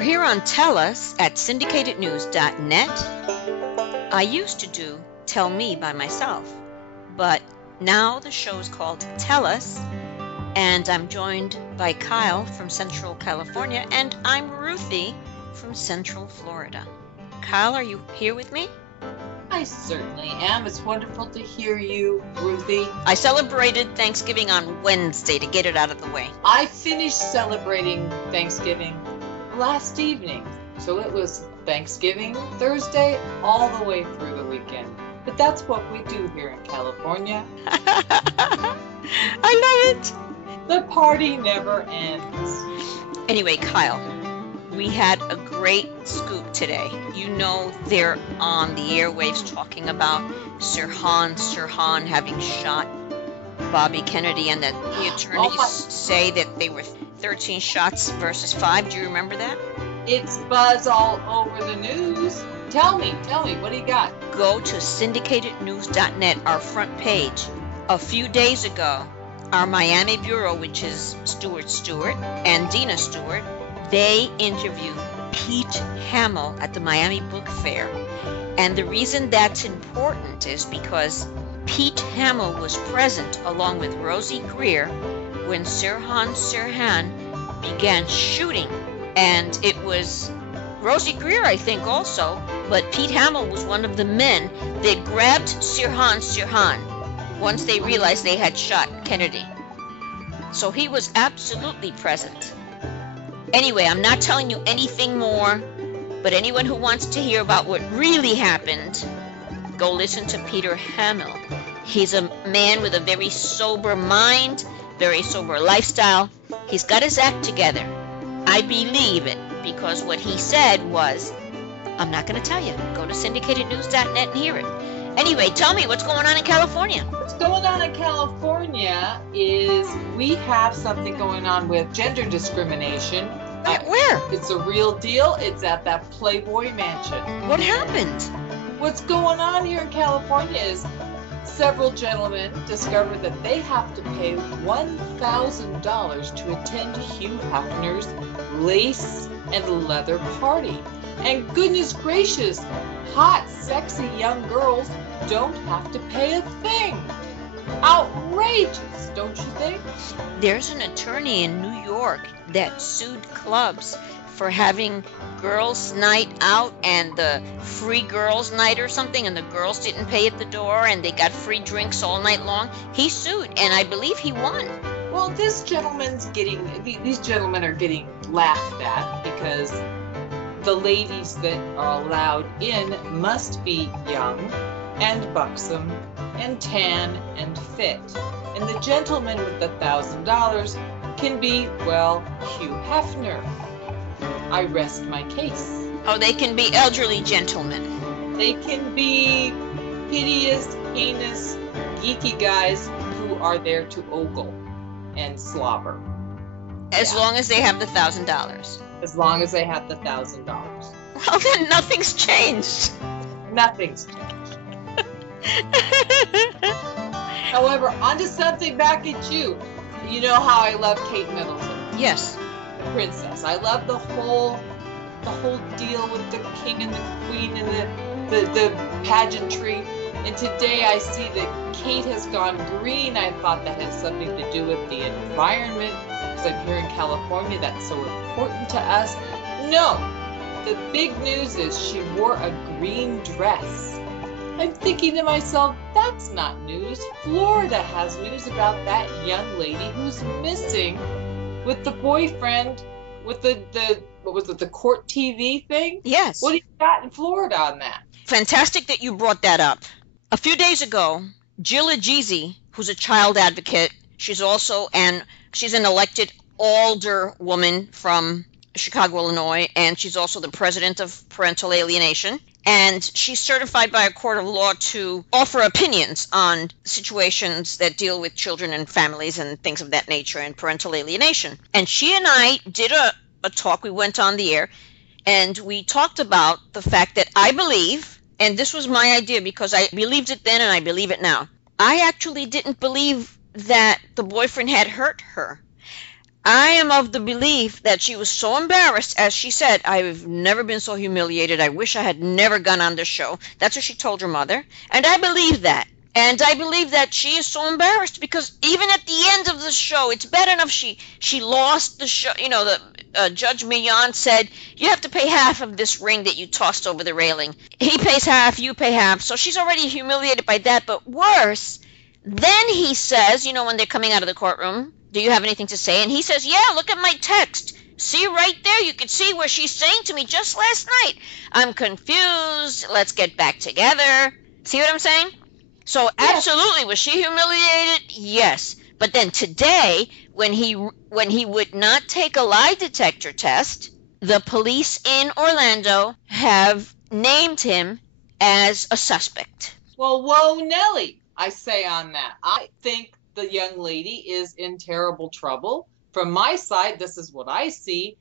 We're here on Tell Us at syndicatednews.net. I used to do Tell Me by myself, but now the show is called Tell Us, and I'm joined by Kyle from Central California, and I'm Ruthie from Central Florida. Kyle, are you here with me? I certainly am. It's wonderful to hear you, Ruthie. I celebrated Thanksgiving on Wednesday to get it out of the way. I finished celebrating Thanksgiving last evening. So it was Thanksgiving Thursday all the way through the weekend. But that's what we do here in California. I love it. The party never ends. Anyway, Kyle, we had a great scoop today. You know, they're on the airwaves talking about Sirhan having shot Bobby Kennedy, and that the attorneys say that they were 13 shots versus 5. Do you remember that? It's buzz all over the news. Tell me, what do you got? Go to syndicatednews.net, our front page. A few days ago, our Miami bureau, which is Stuart Stewart and Dina Stewart, they interviewed Pete Hamill at the Miami Book Fair. And the reason that's important is because Pete Hamill was present along with Rosie Greer when Sirhan began shooting. And it was Rosie Greer, I think, also, but Pete Hamill was one of the men that grabbed Sirhan once they realized they had shot Kennedy. So he was absolutely present. Anyway, I'm not telling you anything more, but anyone who wants to hear about what really happened, go listen to Peter Hamill. He's a man with a very sober mind, very sober lifestyle. He's got his act together. I believe it, because what he said was, I'm not going to tell you. Go to syndicatednews.net and hear it. Anyway, tell me what's going on in California. What's going on in California is we have something going on with gender discrimination. Where? It's a real deal. It's at that Playboy Mansion. What happened? What's going on here in California is several gentlemen discovered that they have to pay $1,000 to attend Hugh Hefner's lace and leather party. And goodness gracious, hot, sexy young girls don't have to pay a thing. Outrageous, don't you think? There's an attorney in New York that sued clubs for having girls' night out and the free girls' night or something, and the girls didn't pay at the door and they got free drinks all night long. He sued, and I believe he won. Well, these gentlemen are getting laughed at because the ladies that are allowed in must be young and buxom and tan and fit. And the gentleman with the $1,000 can be, well, Hugh Hefner. I rest my case. Oh, they can be elderly gentlemen. They can be hideous, heinous, geeky guys who are there to ogle and slobber. As long as they have the $1,000. As long as they have the $1,000. Well, then nothing's changed. Nothing's changed. However, onto something back at you. You know how I love Kate Middleton. Yes. The princess. I love the whole deal with the king and the queen and the pageantry. And today I see that Kate has gone green. I thought that had something to do with the environment, because I'm here in California. That's so important to us. No. The big news is she wore a green dress. I'm thinking to myself, that's not news. Florida has news about that young lady who's missing with the boyfriend with the what was it, the court TV thing? Yes. What do you got in Florida on that? Fantastic that you brought that up. A few days ago, Jill Agizi, who's a child advocate, she's an elected alderwoman from Chicago, Illinois, and she's also the president of Parental Alienation. And she's certified by a court of law to offer opinions on situations that deal with children and families and things of that nature and parental alienation. And she and I did a talk. We went on the air and we talked about the fact that I believe, and this was my idea because I believed it then and I believe it now, I actually didn't believe that the boyfriend had hurt her. I am of the belief that she was so embarrassed, as she said, I've never been so humiliated. I wish I had never gone on this show. That's what she told her mother. And I believe that. And I believe that she is so embarrassed because even at the end of the show, it's bad enough she lost the show. You know, the Judge Millon said, you have to pay half of this ring that you tossed over the railing. He pays half, you pay half. So she's already humiliated by that. But worse, then he says, you know, when they're coming out of the courtroom, do you have anything to say? And he says, yeah, look at my text. See right there, you can see where she's saying to me just last night, I'm confused, let's get back together. See what I'm saying? So absolutely, was she humiliated? Yes. But then today, when he would not take a lie detector test, the police in Orlando have named him as a suspect. Well, whoa, Nellie, I say on that. I think the young lady is in terrible trouble. From my side, this is what I see.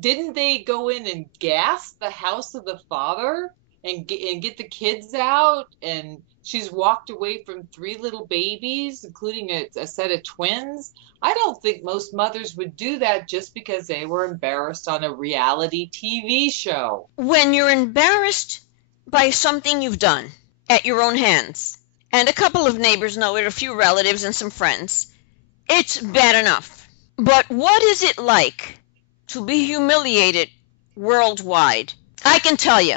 Didn't they go in and gas the house of the father and get the kids out? And she's walked away from 3 little babies, including a set of twins. I don't think most mothers would do that just because they were embarrassed on a reality TV show. When you're embarrassed by something you've done at your own hands, and a couple of neighbors know it, a few relatives and some friends, it's bad enough. But what is it like to be humiliated worldwide? I can tell you,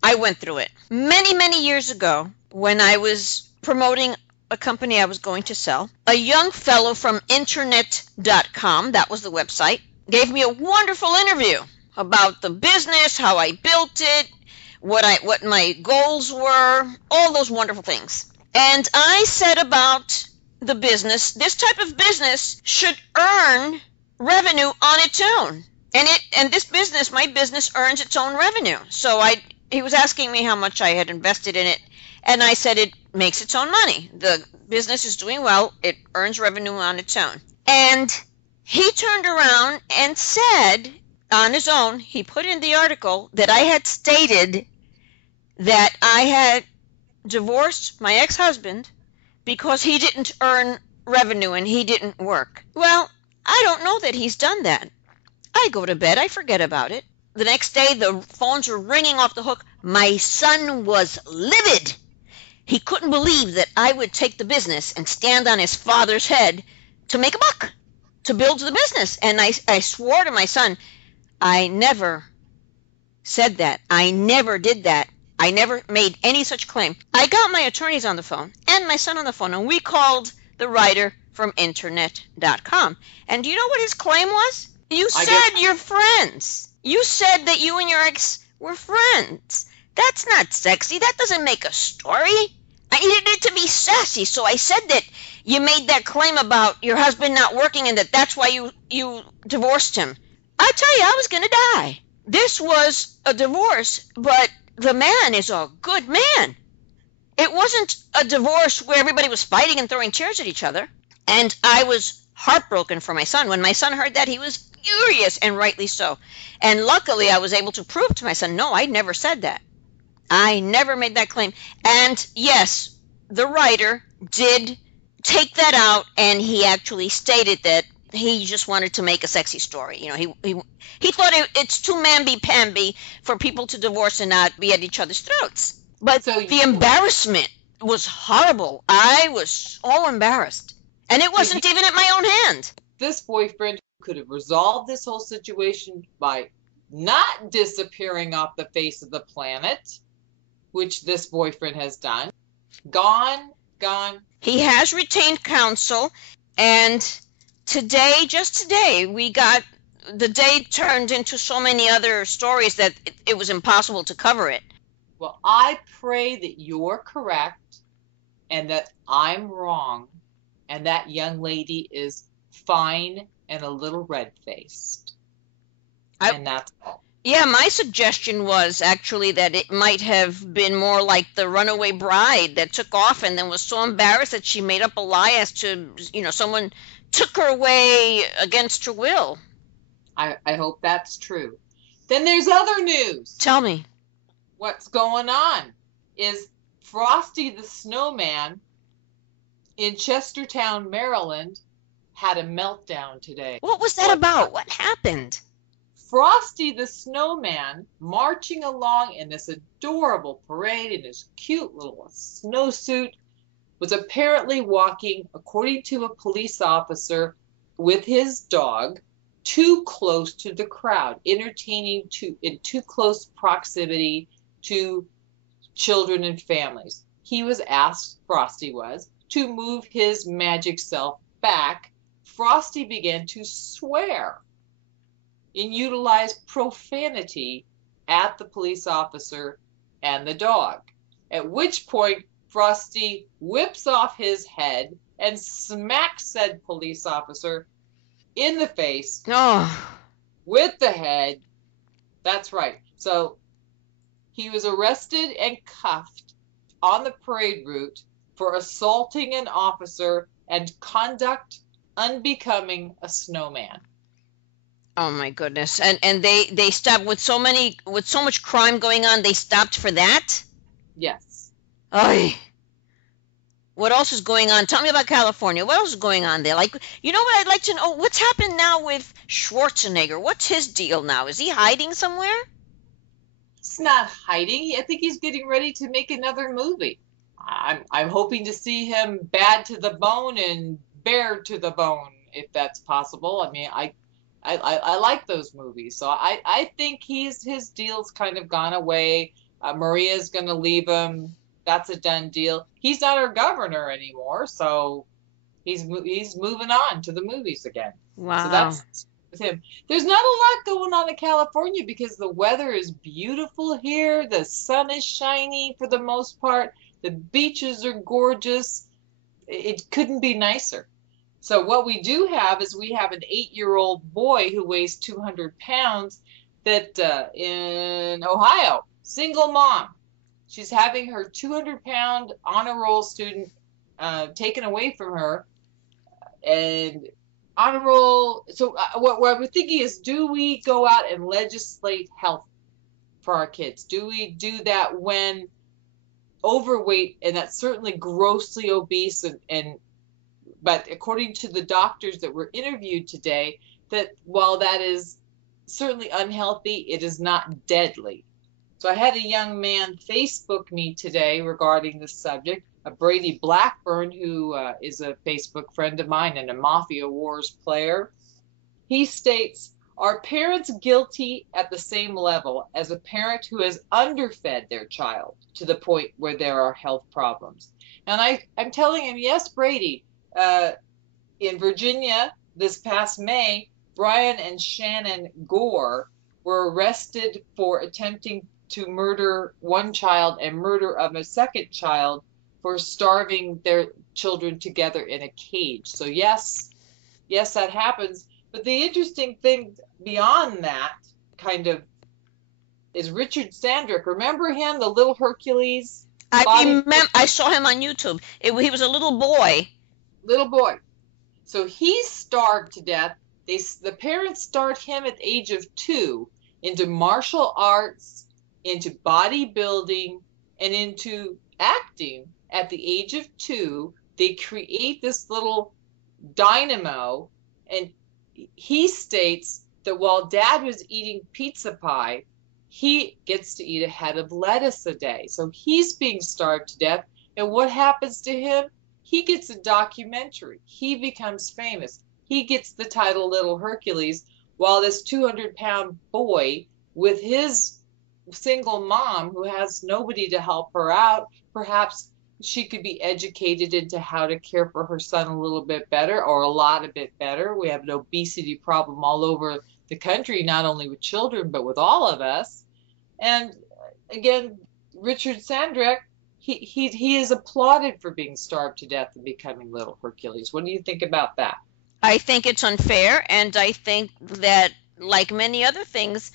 I went through it. Many, many years ago, when I was promoting a company I was going to sell, a young fellow from internet.com, that was the website, gave me a wonderful interview about the business, how I built it, what my goals were, all those wonderful things. And I said about the business, this type of business should earn revenue on its own. And this business, my business, earns its own revenue. So he was asking me how much I had invested in it, and I said it makes its own money. The business is doing well. It earns revenue on its own. And he turned around and said on his own, he put in the article that I had stated that I had divorced my ex-husband because he didn't earn revenue and he didn't work. Well, I don't know that he's done that. I go to bed, I forget about it. The next day, the phones were ringing off the hook. My son was livid. He couldn't believe that I would take the business and stand on his father's head to make a buck, to build the business. And I swore to my son, I never said that. I never did that. I never made any such claim. I got my attorneys on the phone and my son on the phone, and we called the writer from internet.com. And do you know what his claim was? You said you're friends. You said that you and your ex were friends. That's not sexy. That doesn't make a story. I needed it to be sassy, so I said that you made that claim about your husband not working and that's why you divorced him. I tell you, I was going to die. This was a divorce, but the man is a good man. It wasn't a divorce where everybody was fighting and throwing chairs at each other. And I was heartbroken for my son. When my son heard that, he was furious, and rightly so. And luckily, I was able to prove to my son, no, I never said that. I never made that claim. And yes, the writer did take that out, and he actually stated that he just wanted to make a sexy story. You know, he thought it's too mamby-pamby for people to divorce and not be at each other's throats. But the embarrassment was horrible. I was so embarrassed. And it wasn't even at my own hand. This boyfriend could have resolved this whole situation by not disappearing off the face of the planet, which this boyfriend has done. Gone. He has retained counsel, and today, just today, the day turned into so many other stories that it was impossible to cover it. Well, I pray that you're correct and that I'm wrong and that young lady is fine and a little red-faced. And that's all. Yeah, my suggestion was actually that it might have been more like the runaway bride that took off and then was so embarrassed that she made up a lie as to, someone took her away against her will. I hope that's true. Then there's other news. Tell me. What's going on is Frosty the Snowman in Chestertown, Maryland, had a meltdown today. What was that about? What happened? Frosty the Snowman, marching along in this adorable parade in his cute little snowsuit, was apparently walking, according to a police officer, with his dog too close to the crowd, entertaining in too close proximity to children and families. He was asked, Frosty was, to move his magic self back. Frosty began to swear and utilize profanity at the police officer and the dog. At which point, Frosty whips off his head and smacks said police officer in the face with the head. That's right. So he was arrested and cuffed on the parade route for assaulting an officer and conduct unbecoming a snowman. Oh my goodness. And they stopped with so much crime going on, they stopped for that? Yes. Ay. What else is going on? Tell me about California. What else is going on there? Like, you know what I'd like to know? What's happened now with Schwarzenegger? What's his deal now? Is he hiding somewhere? He's not hiding. I think he's getting ready to make another movie. I'm hoping to see him bad to the bone and bare to the bone, if that's possible. I mean, I like those movies, so I think his deal's kind of gone away. Maria's going to leave him. That's a done deal. He's not our governor anymore, so he's moving on to the movies again. Wow. So that's with him. There's not a lot going on in California because the weather is beautiful here. The sun is shining for the most part. The beaches are gorgeous. It couldn't be nicer. So what we do have is we have an 8-year-old boy who weighs 200 pounds that in Ohio, single mom. She's having her 200-pound honor roll student taken away from her. And honor roll, so what we're thinking is, do we go out and legislate health for our kids? Do we do that when overweight, and that's certainly grossly obese, but according to the doctors that were interviewed today, that while that is certainly unhealthy, it is not deadly. So I had a young man Facebook me today regarding this subject, a Brady Blackburn, who is a Facebook friend of mine and a Mafia Wars player. He states, are parents guilty at the same level as a parent who has underfed their child to the point where there are health problems? And I'm telling him, yes, Brady. In Virginia this past May, Brian and Shannon Gore were arrested for attempting to murder one child and murder of a second child for starving their children together in a cage. So yes, that happens. But the interesting thing beyond that kind of is Richard Sandrick. Remember him, the little Hercules? I remember. I saw him on YouTube. He was a little boy. Little boy. So he's starved to death. The parents start him at the age of 2 into martial arts, into bodybuilding, and into acting. At the age of 2, they create this little dynamo, and he states that while dad was eating pizza pie, he gets to eat a head of lettuce a day. So he's being starved to death. And what happens to him? He gets a documentary. He becomes famous. He gets the title Little Hercules, while this 200-pound boy with his single mom who has nobody to help her out, perhaps she could be educated into how to care for her son a little bit better, or a lot a bit better. We have an obesity problem all over the country, not only with children, but with all of us. And again, Richard Sandrick, he is applauded for being starved to death and becoming Little Hercules. What do you think about that? I think it's unfair, and I think that, like many other things,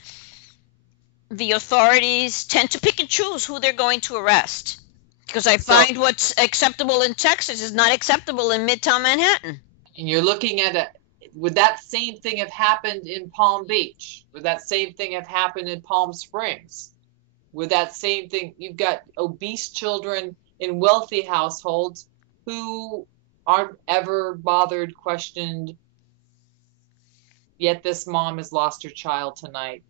the authorities tend to pick and choose who they're going to arrest. Because I find what's acceptable in Texas is not acceptable in Midtown Manhattan. And you're looking at would that same thing have happened in Palm Beach? Would that same thing have happened in Palm Springs? Would that same thing, you've got obese children in wealthy households who aren't ever bothered, questioned, yet this mom has lost her child tonight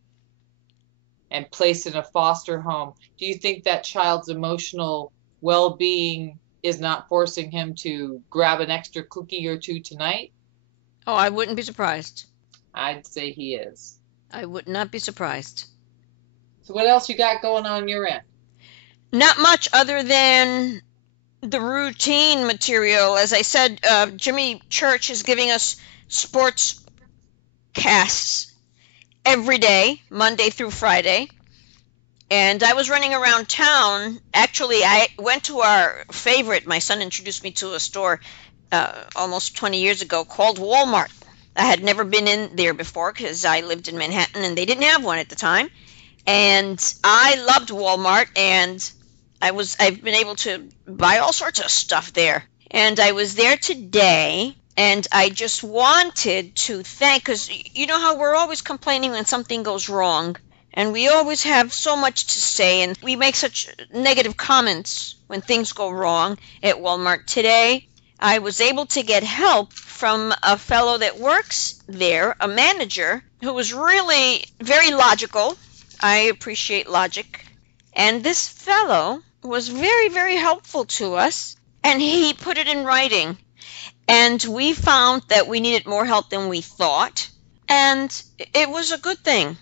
and placed in a foster home. Do you think that child's emotional well-being is not forcing him to grab an extra cookie or two tonight? Oh, I wouldn't be surprised. I'd say he is. I would not be surprised. So what else you got going on your end? Not much other than the routine material. As I said, Jimmy Church is giving us sports casts every day, Monday through Friday. And I was running around town. Actually, I went to our favorite. My son introduced me to a store almost 20 years ago called Walmart. I had never been in there before because I lived in Manhattan and they didn't have one at the time. And I loved Walmart, and I've been able to buy all sorts of stuff there. And I was there today, and I just wanted to thank, because you know how we're always complaining when something goes wrong, and we always have so much to say, and we make such negative comments when things go wrong at Walmart. Today, I was able to get help from a fellow that works there, a manager, who was really very logical. I appreciate logic. And this fellow was very, very helpful to us, and he put it in writing. And we found that we needed more help than we thought, and it was a good thing.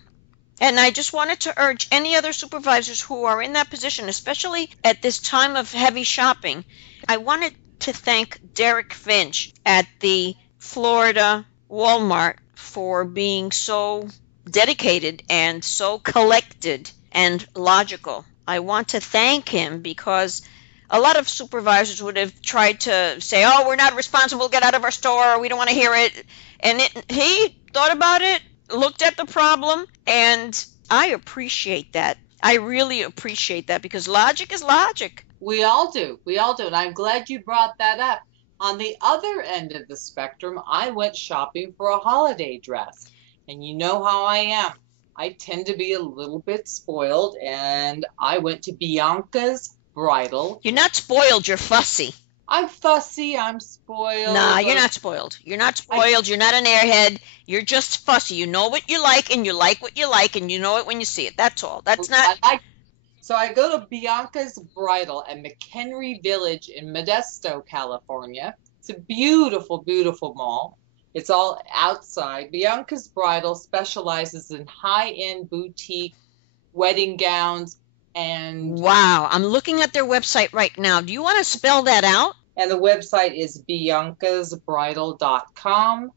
And I just wanted to urge any other supervisors who are in that position, especially at this time of heavy shopping. I wanted to thank Derek Finch at the Florida Walmart for being so dedicated and so collected and logical. I want to thank him because a lot of supervisors would have tried to say, oh, we're not responsible, get out of our store, we don't want to hear it. And he thought about it, looked at the problem, and I appreciate that. I really appreciate that because logic is logic. We all do. We all do. And I'm glad you brought that up. On the other end of the spectrum, I went shopping for a holiday dress. And you know how I am. I tend to be a little bit spoiled, and I went to Bianca's Bridal. You're not spoiled, you're fussy. I'm fussy, I'm spoiled. Nah, you're not spoiled. You're not spoiled, you're not an airhead. You're just fussy. You know what you like, and you like what you like, and you know it when you see it. That's all. That's not... So I go to Bianca's Bridal at McHenry Village in Modesto, California. It's a beautiful, beautiful mall. It's all outside. Bianca's Bridal specializes in high-end boutique wedding gowns and... Wow, I'm looking at their website right now. Do you want to spell that out? And the website is biancasbridal.com.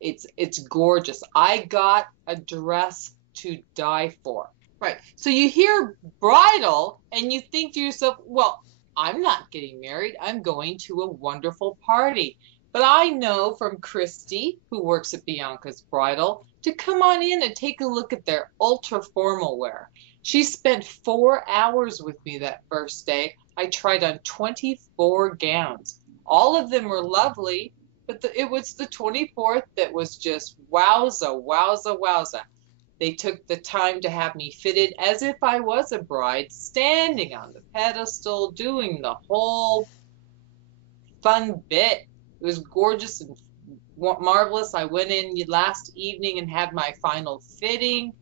It's gorgeous. I got a dress to die for. Right. So you hear bridal and you think to yourself, well, I'm not getting married. I'm going to a wonderful party. But I know from Christy, who works at Bianca's Bridal, to come on in and take a look at their ultra formal wear. She spent 4 hours with me that first day. I tried on 24 gowns. All of them were lovely, but it was the 24th that was just wowza, wowza, wowza. They took the time to have me fitted as if I was a bride, standing on the pedestal, doing the whole fun bit. It was gorgeous and marvelous. I went in last evening and had my final fitting.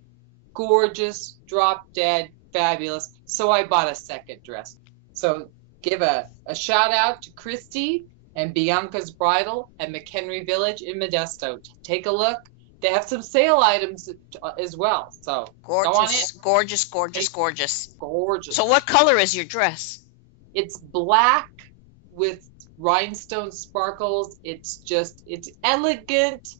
Gorgeous, drop dead, fabulous. So I bought a second dress. So give a shout out to Christy and Bianca's Bridal at McHenry Village in Modesto. Take a look. They have some sale items as well. So gorgeous, go on in. Gorgeous, gorgeous, gorgeous. Gorgeous. So what color is your dress? It's black with rhinestone sparkles. It's elegant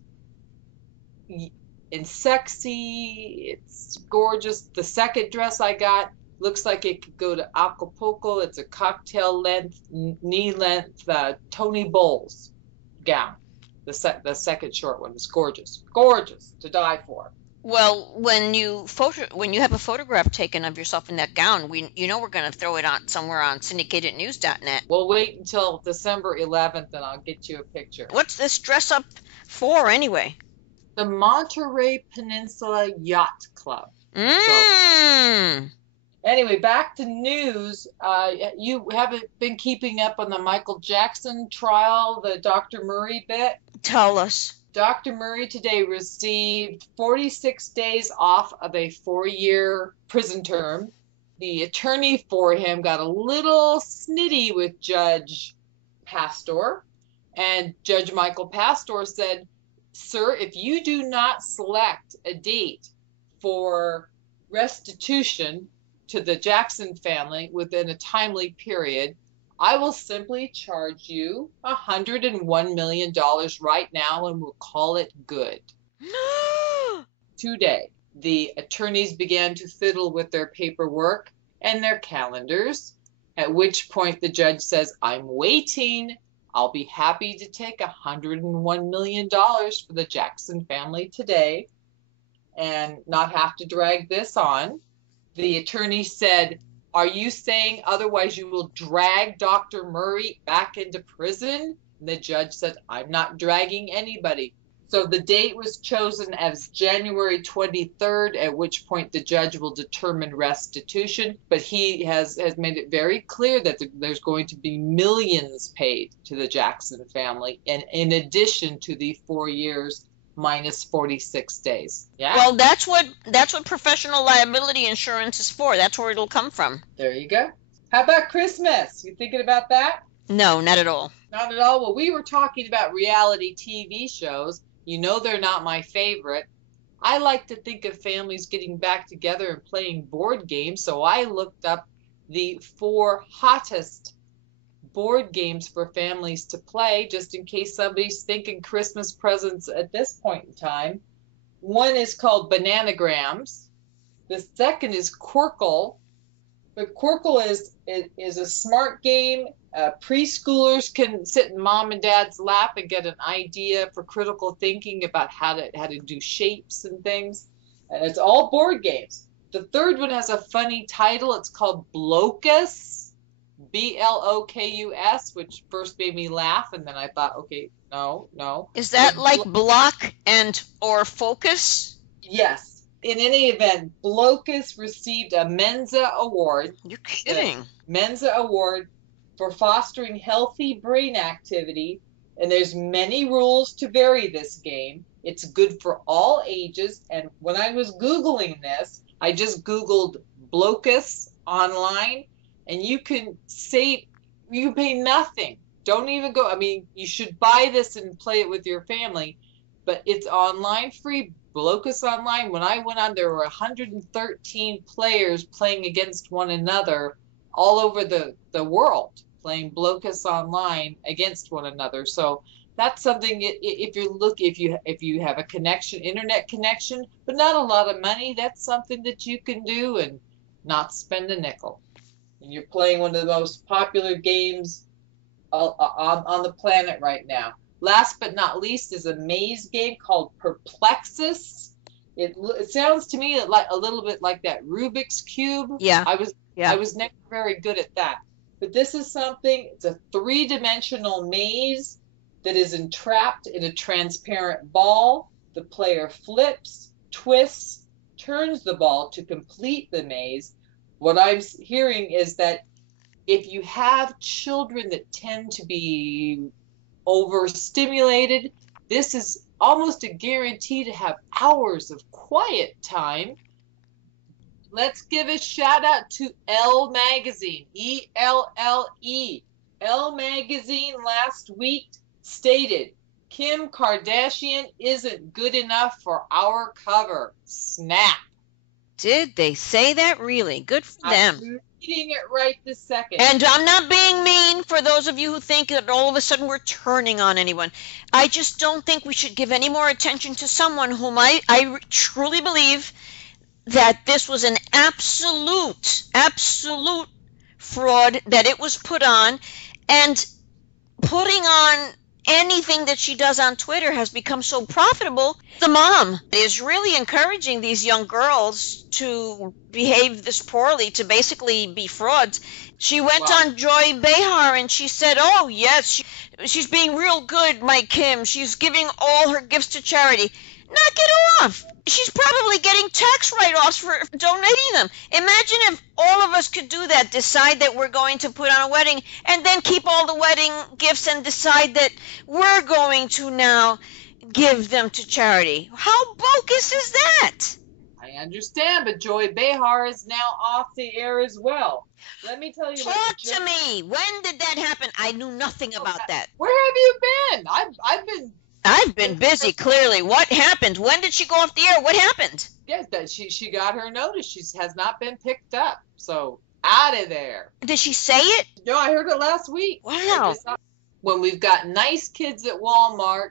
and sexy. It's gorgeous. The second dress I got looks like it could go to Acapulco. It's a cocktail length, knee length, Tony Bowles gown. The second short one is gorgeous. Gorgeous to die for. Well, when you have a photograph taken of yourself in that gown, we're going to throw it on somewhere on syndicatednews.net. We'll wait until December 11th and I'll get you a picture. What's this dress up for anyway? The Monterey Peninsula Yacht Club. Mmm. Anyway, back to news. You haven't been keeping up on the Michael Jackson trial, the Dr. Murray bit? Tell us. Dr. Murray today received 46 days off of a 4-year prison term. The attorney for him got a little snitty with Judge Pastor, and Judge Michael Pastor said, "Sir, if you do not select a date for restitution to the Jackson family within a timely period, I will simply charge you $101 million right now and we'll call it good." Today, the attorneys began to fiddle with their paperwork and their calendars, at which point the judge says, "I'm waiting. I'll be happy to take $101 million for the Jackson family today and not have to drag this on." The attorney said, "Are you saying otherwise you will drag Dr. Murray back into prison?" And the judge said, "I'm not dragging anybody." So the date was chosen as January 23rd, at which point the judge will determine restitution. But he has made it very clear that there's going to be millions paid to the Jackson family, and in addition to the 4 years minus 46 days. Yeah. Well, that's what professional liability insurance is for. That's where it'll come from. There you go. How about Christmas? You thinking about that? No, not at all. Not at all. Well, we were talking about reality TV shows. You know they're not my favorite. I like to think of families getting back together and playing board games, so I looked up the 4 hottest board games for families to play, just in case somebody's thinking Christmas presents at this point in time. One is called Bananagrams. The second is Quirkle. But Quirkle is a smart game. Preschoolers can sit in mom and dad's lap and get an idea for critical thinking about how to do shapes and things. And it's all board games. The third one has a funny title. It's called Blokus. Blokus, which first made me laugh, and then I thought, okay, no. Is that like block and or focus? Yes. In any event, Blokus received a Mensa Award. You're kidding. Mensa Award for fostering healthy brain activity, and there's many rules to vary this game. It's good for all ages, and when I was Googling this, I just Googled Blokus online, and you can pay nothing. Don't even go. I mean, you should buy this and play it with your family, but it's online, free. Blokus online. When I went on, there were 113 players playing against one another all over the world, playing Blokus online against one another. So that's something. If you have a connection, internet connection, but not a lot of money, that's something that you can do and not spend a nickel. And you're playing one of the most popular games on the planet right now. Last but not least is a maze game called Perplexus. It sounds to me like a little bit like that Rubik's Cube. Yeah. I was never very good at that. But this is something, it's a 3-dimensional maze that is entrapped in a transparent ball. The player flips, twists, turns the ball to complete the maze. What I'm hearing is that if you have children that tend to be overstimulated, this is almost a guarantee to have hours of quiet time. Let's give a shout out to Elle Magazine, ELLE. Elle Magazine last week stated, "Kim Kardashian isn't good enough for our cover." Snap. Did they say that? Really? Good for them. I'm reading it right this second. And I'm not being mean for those of you who think that all of a sudden we're turning on anyone. I just don't think we should give any more attention to someone whom I truly believe that this was an absolute fraud that it was put on, and putting on anything that she does on Twitter has become so profitable. The mom is really encouraging these young girls to behave this poorly, to basically be frauds. She went Wow. on Joy Behar and she said, oh, yes, she's being real good, my Kim. She's giving all her gifts to charity. Knock it off. She's probably getting tax write-offs for donating them. Imagine if all of us could do that, decide that we're going to put on a wedding, and then keep all the wedding gifts and decide that we're going to now give them to charity. How bogus is that? I understand, but Joy Behar is now off the air as well. Let me tell you Talk to me. When did that happen? I knew nothing about that. Where have you been? I've been busy, clearly. What happened? When did she go off the air? What happened? Yes, that she got her notice. She has not been picked up. So out of there. Did she say it? No, I heard it last week. Wow. When we've got nice kids at Walmart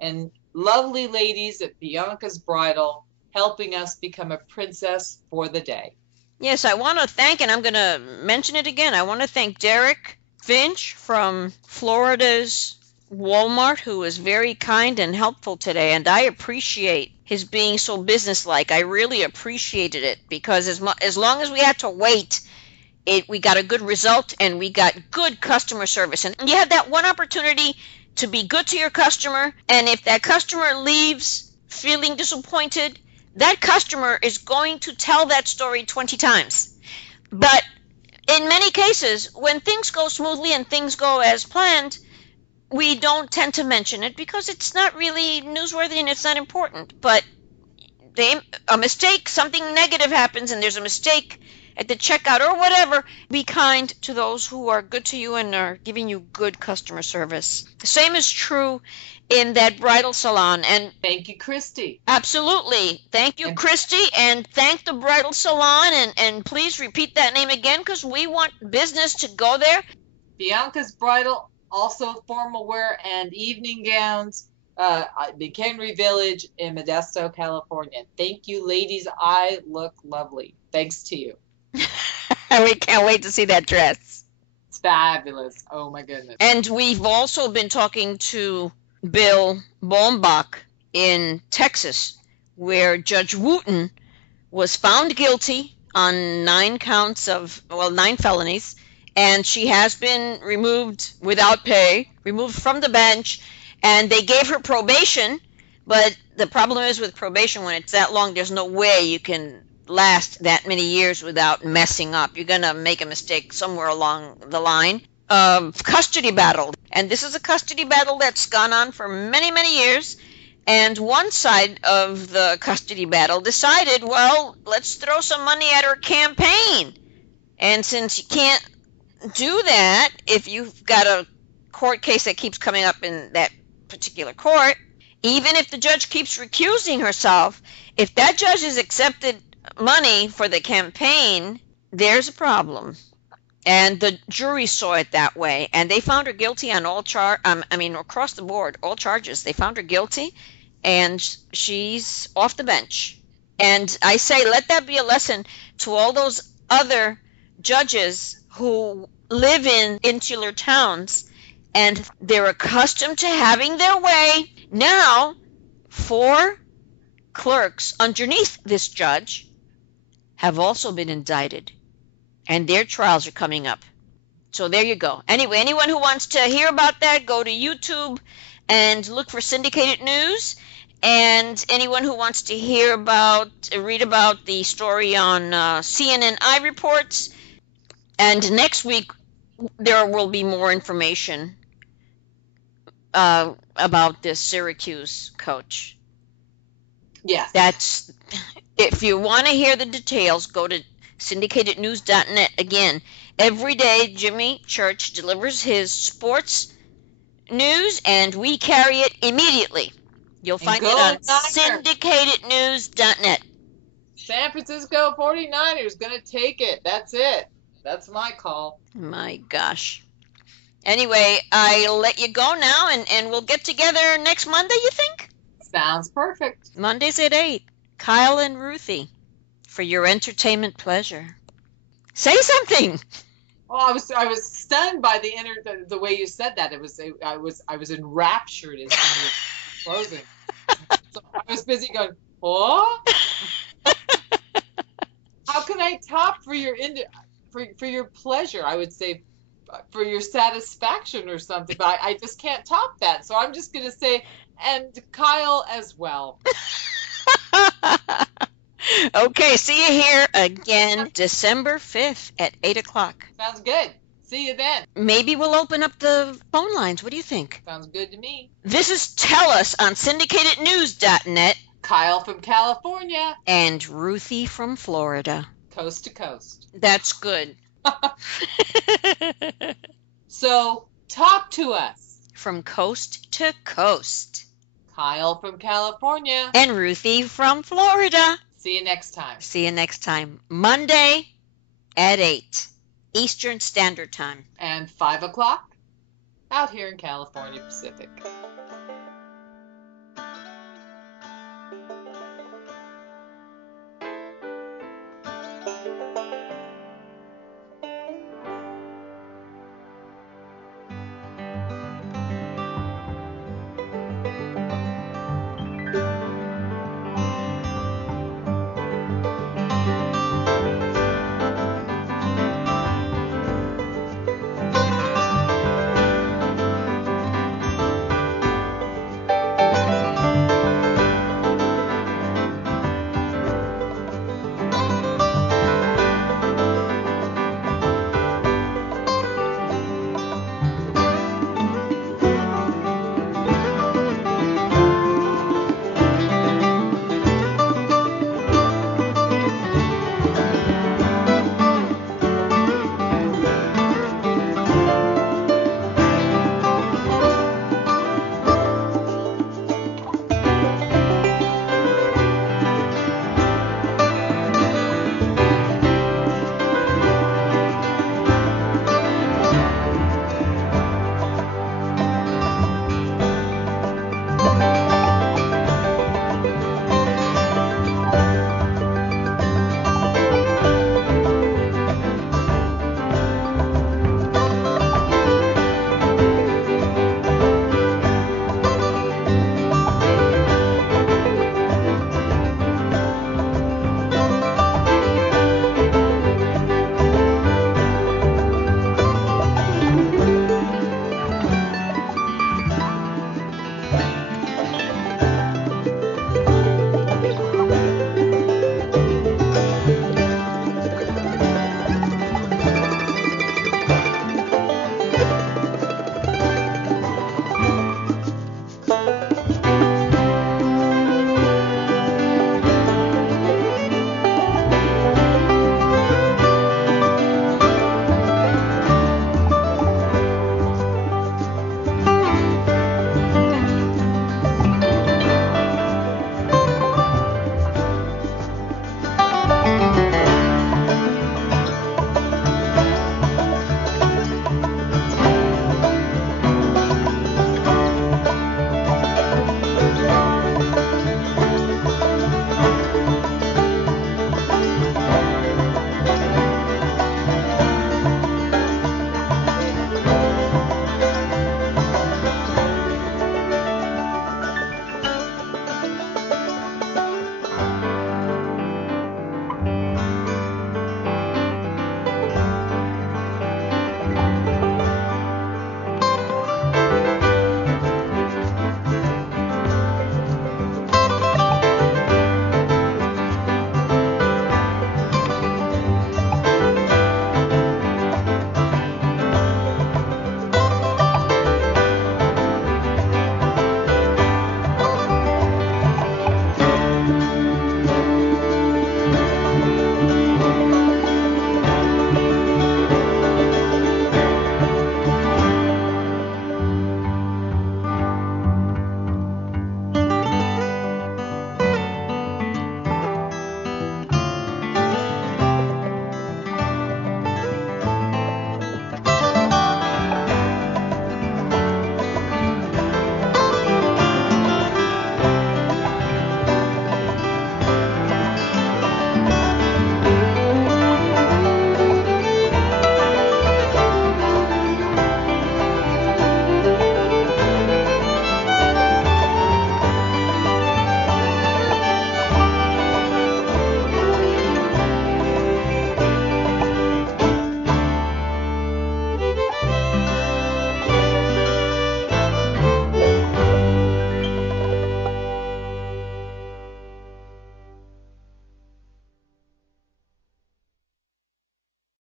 and lovely ladies at Bianca's Bridal helping us become a princess for the day. Yes, I want to thank, and I'm going to mention it again, I want to thank Derek Finch from Florida's Walmart, who was very kind and helpful today, and I appreciate his being so businesslike. I really appreciated it, because as long as we had to wait, we got a good result, and we got good customer service. And you have that one opportunity to be good to your customer, and if that customer leaves feeling disappointed, that customer is going to tell that story 20 times. But in many cases, when things go smoothly and things go as planned, we don't tend to mention it because it's not really newsworthy and it's not important. But a mistake, something negative happens, and there's a mistake at the checkout or whatever, be kind to those who are good to you and are giving you good customer service. The same is true in that bridal salon. And thank you, Christy. Absolutely. Thank you, Christy, and thank the bridal salon, and please repeat that name again because we want business to go there. Bianca's Bridal, also formal wear and evening gowns, McHenry Village in Modesto, California. Thank you, ladies. I look lovely. Thanks to you. We can't wait to see that dress. It's fabulous. Oh, my goodness. And we've also been talking to Bill Baumbach in Texas, where Judge Wooten was found guilty on 9 felonies, and she has been removed without pay, removed from the bench, and they gave her probation, but the problem is with probation, when it's that long, there's no way you can last that many years without messing up. You're going to make a mistake somewhere along the line. Custody battle. And this is a custody battle that's gone on for many, many years. And one side of the custody battle decided, well, let's throw some money at her campaign. And since you can't do that if you've got a court case that keeps coming up in that particular court, even if the judge keeps recusing herself, if that judge has accepted money for the campaign, there's a problem. And the jury saw it that way, and they found her guilty on all across the board, all charges. They found her guilty, and she's off the bench. And I say, let that be a lesson to all those other judges who live in insular towns, and they're accustomed to having their way. Now, 4 clerks underneath this judge have also been indicted, and their trials are coming up. So there you go. Anyway, anyone who wants to hear about that, go to YouTube and look for Syndicated News. And anyone who wants to read about the story on CNN iReports. And next week, there will be more information about this Syracuse coach. Yes. If you want to hear the details, go to syndicatednews.net. Again, every day Jimmy Church delivers his sports news, and we carry it immediately. You'll find it on syndicatednews.net. San Francisco 49ers going to take it. That's it. That's my call. My gosh. Anyway, I'll let you go now, and we'll get together next Monday, you think? Sounds perfect. Mondays at 8. Kyle and Ruthie, for your entertainment pleasure. Say something. Well, I was stunned by the way you said that. I was enraptured as you were closing. So I was busy going, oh. How can I top for for your pleasure. I would say for your satisfaction or something, but I just can't top that. So I'm just going to say, and Kyle as well. Okay, see you here again December 5th at 8 o'clock. Sounds good. See you then. Maybe we'll open up the phone lines. What do you think? Sounds good to me. This is Tell Us on syndicatednews.net. Kyle from California. And Ruthie from Florida. Coast to coast. That's good. So, talk to us. From coast to coast. Kyle from California. And Ruthie from Florida. See you next time. See you next time. Monday at 8 Eastern Standard Time. And 5 o'clock out here in California Pacific.